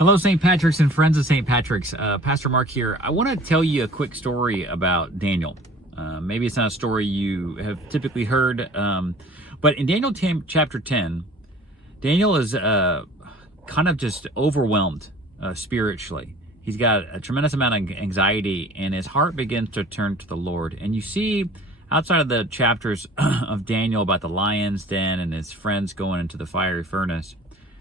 Hello, St. Patrick's and friends of St. Patrick's. Pastor Mark here. I want to tell you a quick story about Daniel. Maybe it's not a story you have typically heard, but in Daniel chapter 10, Daniel is kind of just overwhelmed spiritually. He's got a tremendous amount of anxiety, and his heart begins to turn to the Lord. And you see, outside of the chapters of Daniel about the lion's den and his friends going into the fiery furnace,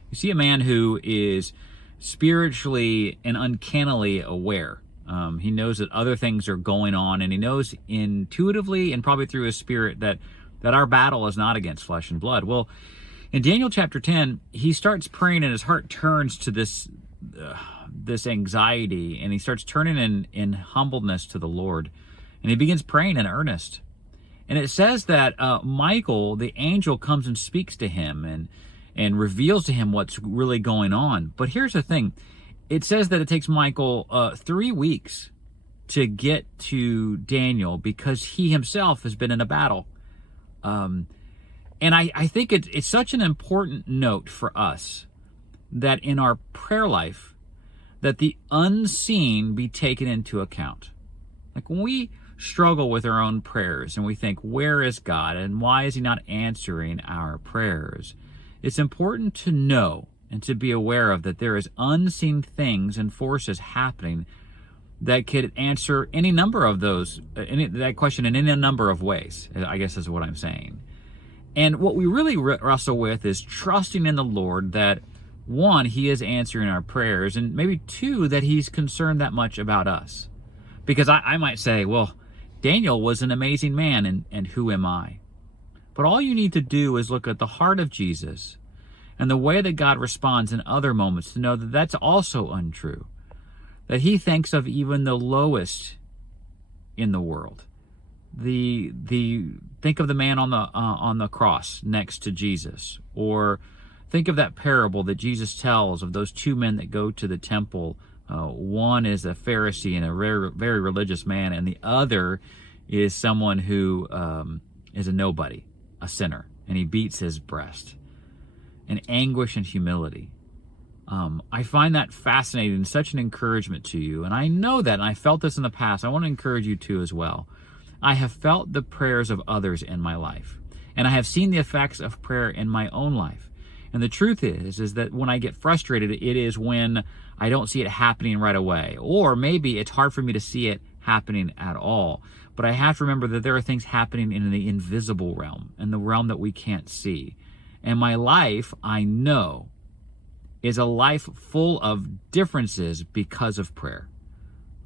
you see a man who is spiritually and uncannily aware. He knows that other things are going on, and he knows intuitively and probably through his spirit that our battle is not against flesh and blood. Well, in Daniel chapter 10, he starts praying, and his heart turns to this anxiety, and he starts turning in humbleness to the Lord, and he begins praying in earnest. And it says that Michael, the angel, comes and speaks to him and reveals to him what's really going on. But here's the thing. It says that it takes Michael 3 weeks to get to Daniel because he himself has been in a battle. And I think it's such an important note for us that in our prayer life, that the unseen be taken into account. Like when we struggle with our own prayers and we think, where is God and why is he not answering our prayers? It's important to know and to be aware of that there is unseen things and forces happening that could answer any number of those, that question in any number of ways, I guess is what I'm saying. And what we really wrestle with is trusting in the Lord that, one, he is answering our prayers, and maybe two, that he's concerned that much about us. Because I might say, well, Daniel was an amazing man, and who am I? But all you need to do is look at the heart of Jesus and the way that God responds in other moments to know that that's also untrue. That he thinks of even the lowest in the world. Think of the man on the cross next to Jesus, or think of that parable that Jesus tells of those two men that go to the temple. One is a Pharisee and a very religious man, and the other is someone who is a nobody, a sinner, and he beats his breast in anguish and humility. I find that fascinating and such an encouragement to you, and I know that, and I felt this in the past. I want to encourage you too as well. I have felt the prayers of others in my life, and I have seen the effects of prayer in my own life. And the truth is that when I get frustrated, it is when I don't see it happening right away, or maybe it's hard for me to see it happening at all. But I have to remember that there are things happening in the invisible realm, in the realm that we can't see. And my life, I know, is a life full of differences because of prayer.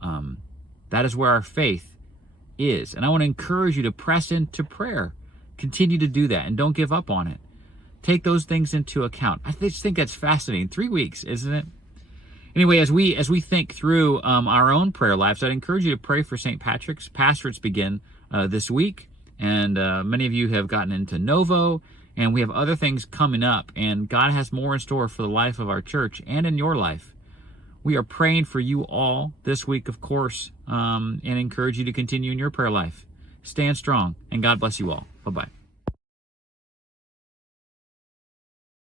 That is where our faith is. And I want to encourage you to press into prayer. Continue to do that, and don't give up on it. Take those things into account. I just think that's fascinating. 3 weeks, isn't it? Anyway, as we think through our own prayer lives, I'd encourage you to pray for St. Patrick's. Pastorates begin this week, and many of you have gotten into Novo, and we have other things coming up, and God has more in store for the life of our church and in your life. We are praying for you all this week, of course, and encourage you to continue in your prayer life. Stand strong, and God bless you all. Bye-bye.